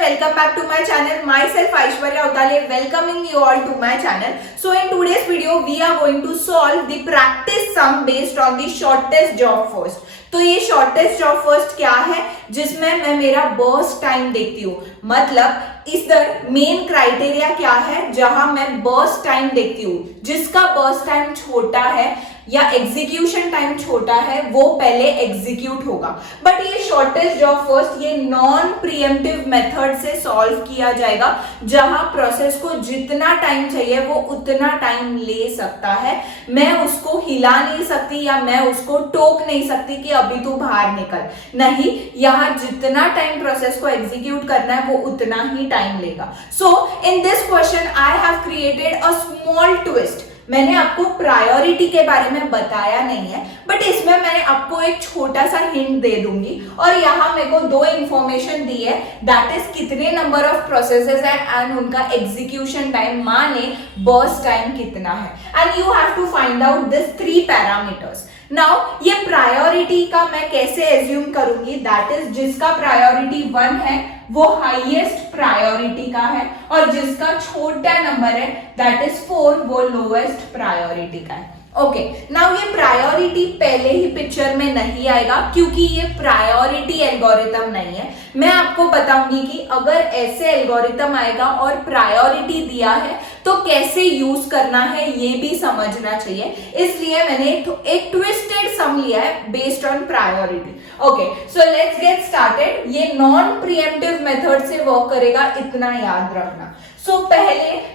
welcome back to my channel. Myself Aishwarya Utale welcoming you all to my channel. So in today's video we are going to solve the practice sum based on the shortest job first. तो ये shortest job first क्या है जिसमें मैं मेरा burst time देखती हूँ, मतलब इधर मेन क्राइटेरिया क्या है जहां मैं बर्स्ट टाइम देखती हूँ, जिसका बर्स्ट टाइम छोटा है या एग्जीक्यूशन टाइम छोटा है वो पहले एग्जीक्यूट होगा। बट ये शॉर्टेस्ट जॉब फर्स्ट ये नॉन प्रीएम्प्टिव मेथड से सॉल्व किया जाएगा, जहां प्रोसेस को जितना टाइम चाहिए वो उतना टाइम ले सकता है। मैं उसको हिला नहीं सकती या मैं उसको टोक नहीं सकती कि अभी तू बाहर निकल, नहीं, यहाँ जितना टाइम प्रोसेस को एग्जीक्यूट करना है वो उतना ही टाइम लेगा। So in this question I have created a small twist. मैंने आपको प्रायोरिटी के बारे में बताया नहीं है, बट इसमें मैंने आपको एक छोटा सा हिंट दे दूंगी और यहाँ मेरे को दो इंफॉर्मेशन दी है, दैट इज कितने नंबर ऑफ प्रोसेसेस है एंड उनका एग्जीक्यूशन टाइम माने बर्स्ट टाइम कितना है, and you have to find out this 3 parameters. Now ये प्रायोरिटी का मैं कैसे एज्यूम करूंगी, दैट इज जिसका प्रायोरिटी 1 है वो हाईएस्ट प्रायोरिटी का है और जिसका छोटा नंबर है दैट इज 4 वो लोएस्ट प्रायोरिटी का है। ओके, नाउ ये प्रायोरिटी पहले ही पिक्चर में नहीं आएगा क्योंकि ये प्रायोरिटी एल्गोरिथम नहीं है। मैं आपको बताऊंगी कि अगर ऐसे एल्गोरिथम आएगा और प्रायोरिटी दिया है तो कैसे यूज करना है ये भी समझना चाहिए, इसलिए मैंने एक ट्विस्टेड सम लिया है based on priority. Okay, so let's get started. ये नॉन प्रीएम्प्टिव मेथड से वर्क करेगा, इतना याद रखना। सो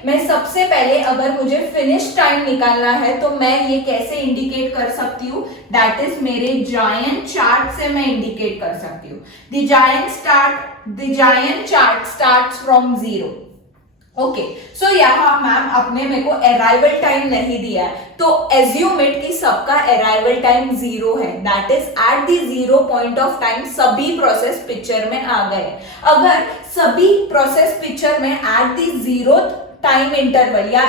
मैं सबसे पहले अगर मुझे फिनिश टाइम निकालना है तो मैं ये कैसे इंडिकेट कर सकती हूँ, दैट इज मेरे जायंट चार्ट से मैं इंडिकेट कर सकती हूँ। The giant chart starts from 0। Okay, so यहाँ मैम आपने मेरे को अराइवल टाइम नहीं दिया है, तो एज्यूम इट कि सबका अराइवल टाइम 0 है, that is at the 0 point of time सभी प्रोसेस पिक्चर में आ गए। अगर सभी प्रोसेस पिक्चर में एट द 0 टाइम इंटरवल या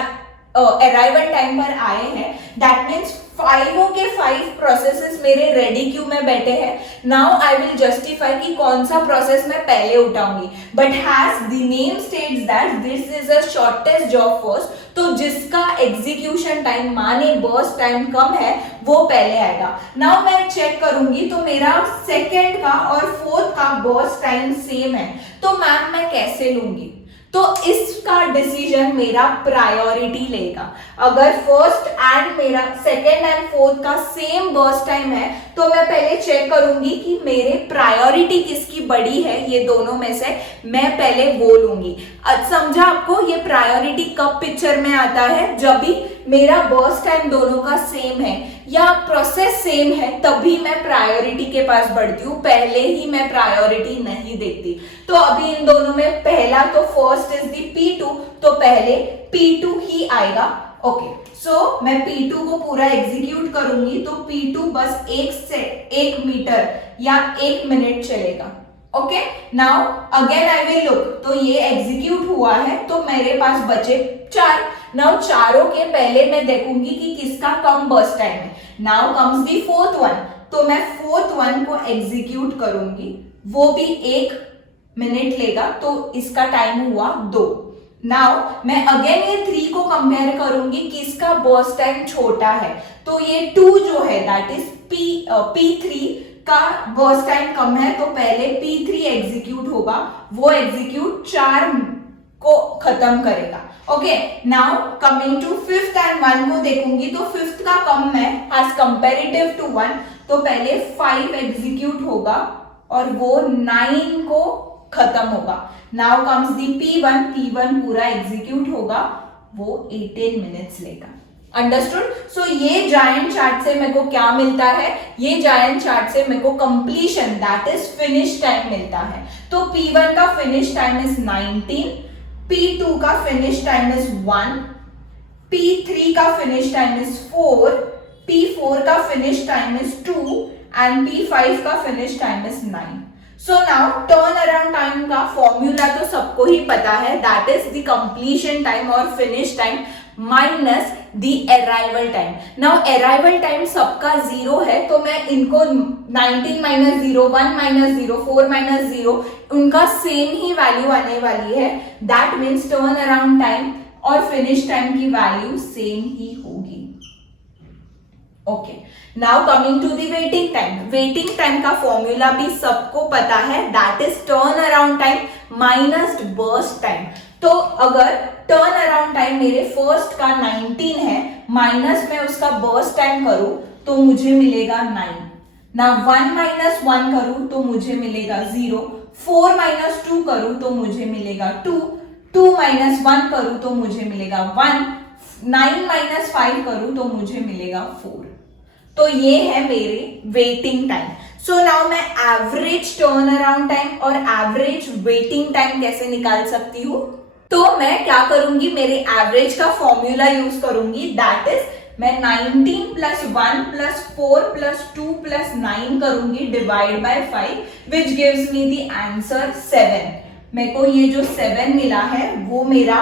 अराइवल टाइम पर आए हैं, दैट मीन्स 5 के 5 प्रोसेसेस मेरे रेडी क्यू में बैठे हैं। नाउ आई विल जस्टिफाई कि कौन सा प्रोसेस मैं पहले उठाऊंगी, but has the name states that this is a shortest job first, तो जिसका एग्जीक्यूशन टाइम माने बर्स्ट टाइम कम है वो पहले आएगा। नाउ मैं चेक करूंगी तो मेरा सेकेंड का और फोर्थ का बर्स्ट टाइम सेम है, तो मैम मैं कैसे लूंगी, तो इसका डिसीजन मेरा प्रायोरिटी लेगा। अगर फर्स्ट एंड मेरा सेकेंड एंड फोर्थ का सेम बर्स्ट टाइम है तो मैं पहले चेक करूंगी कि मेरे प्रायोरिटी किसकी बड़ी है, ये दोनों में से मैं पहले वो लूंगी। समझा आपको? ये प्रायोरिटी कब पिक्चर में आता है, जब भी मेरा बर्स्ट टाइम दोनों का सेम है या प्रोसेस सेम है तभी मैं प्रायोरिटी के पास बढ़ती हूँ, पहले ही मैं प्रायोरिटी नहीं देखती। तो अभी इन दोनों में पहला तो फर्स्ट इज दी P2, तो पहले P2 ही आएगा। ओके, सो मैं P2 को पूरा एग्जीक्यूट करूंगी तो P2 बस 1 मीटर या 1 मिनट चलेगा। Okay, now again I will look, तो ये एग्जीक्यूट हुआ है तो मेरे पास बचे 4। नाउ चारों के पहले मैं देखूंगी कि किसका कम बर्स्ट टाइम है। Now comes the fourth one, तो मैं फोर्थ वन को एग्जीक्यूट करूंगी, वो भी 1 मिनट लेगा, तो इसका टाइम हुआ 2। नाउ मैं अगेन ये 3 को कंपेयर करूंगी किसका बर्स्ट टाइम छोटा है, तो ये 2 जो है दैट इज P3 का बर्स्ट टाइम कम है, तो पहले P3 एग्जीक्यूट होगा, वो एग्जीक्यूट 4 को खत्म करेगा। Okay, now coming to 5th and 1 को देखूंगी तो 5th का कम है एज कंपेरेटिव टू 1, तो पहले 5 एग्जीक्यूट होगा और वो 9 को खत्म होगा। नाउ कम्स दी P1 पूरा एग्जीक्यूट होगा, वो 18 मिनट्स लेगा। अंडरस्टूड? सो ये जायंट चार्ट से मेरे को क्या मिलता है, ये जायंट चार्ट से मेरे को completion that is finish time मिलता है। तो P1 का फिनिश टाइम इज 19, P2 का फिनिश टाइम इज 1, P3 का फिनिश टाइम इज 4, P4 का finish time is 2 and P5 का finish time is 9। So now turn around time का formula तो सबको ही पता है, that is the completion time और finish time minus the arrival time. Now arrival time सबका 0 है, तो मैं इनको 19 माइनस 0, 1 माइनस 0, 4 माइनस 0, उनका सेम ही वैल्यू आने वाली है। That means turn around time और फिनिश टाइम की वैल्यू सेम ही होगी। Okay, now coming to the waiting time. Waiting time का फॉर्मूला भी सबको पता है, that is turn around time minus burst time. तो अगर टर्न अराउंड टाइम मेरे फर्स्ट का 19 है, माइनस में उसका बर्स्ट टाइम करूं तो मुझे मिलेगा 9। ना 1 माइनस 1 करूं तो मुझे मिलेगा 0, 4 माइनस 2 करूं तो मुझे मिलेगा 2, 2 माइनस 1 करूं तो मुझे मिलेगा 1, 9 माइनस 5 करूं तो मुझे मिलेगा 4। तो ये है मेरे वेटिंग टाइम। सो नाउ मैं एवरेज टर्न अराउंड टाइम और एवरेज वेटिंग टाइम कैसे निकाल सकती हूँ? तो मैं क्या करूंगी, मेरे एवरेज का फॉर्मूला यूज करूंगी, दैट इज मैं 19 प्लस 1 प्लस 4 प्लस 2 प्लस 9 करूंगी divide by 5 which gives me the answer 7। मेरे को ये जो 7 मिला है वो मेरा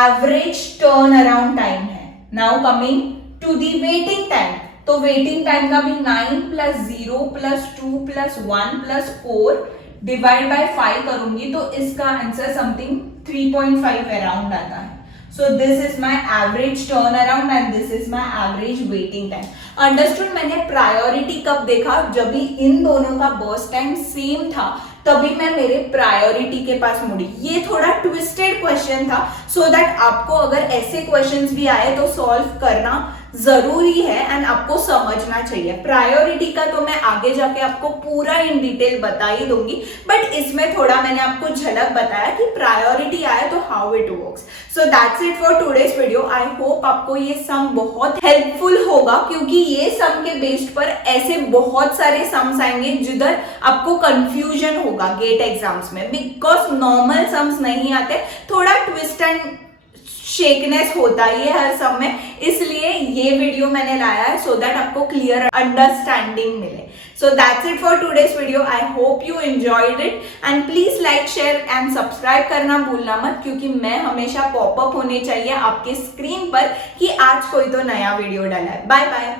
एवरेज टर्न अराउंड टाइम है। Now coming to the waiting time, तो वेटिंग टाइम का भी 9 plus 0 plus 2 plus 1 plus 4 divide by 5 करूंगी तो इसका आंसर समथिंग 3.5 अराउंड आता है। So this is my average turn around and this is my average waiting time. Understood? मैंने priority कब देखा? जब भी इन दोनों का बर्स्ट टाइम सेम था तभी मैं मेरे प्रायोरिटी के पास मुड़ी। ये थोड़ा ट्विस्टेड क्वेश्चन था, सो दैट आपको अगर ऐसे क्वेश्चंस भी आए तो सॉल्व करना जरूरी है एंड आपको समझना चाहिए। प्रायोरिटी का तो मैं आगे जाके आपको पूरा इन डिटेल बता ही दूंगी, बट इसमें थोड़ा मैंने आपको झलक बताया कि प्रायोरिटी आए तो how it works. So that's it for today's video. I hope आपको ये सम बहुत हेल्पफुल होगा, क्योंकि ये सम के बेस्ड पर ऐसे बहुत सारे सम्स आएंगे जिधर आपको कंफ्यूजन होगा गेट एग्जाम्स में, बिकॉज नॉर्मल सम्स नहीं आते, थोड़ा ट्विस्ट एंड शेकनेस होता है ये हर सम में, इसलिए ये वीडियो मैंने लाया है सो दैट आपको क्लियर अंडरस्टैंडिंग मिले। So that's it for today's video. I hope you enjoyed it and please like, share and subscribe करना भूलना मत, क्योंकि मैं हमेशा पॉपअप होने चाहिए आपके स्क्रीन पर कि आज कोई तो नया वीडियो डाला है। Bye bye.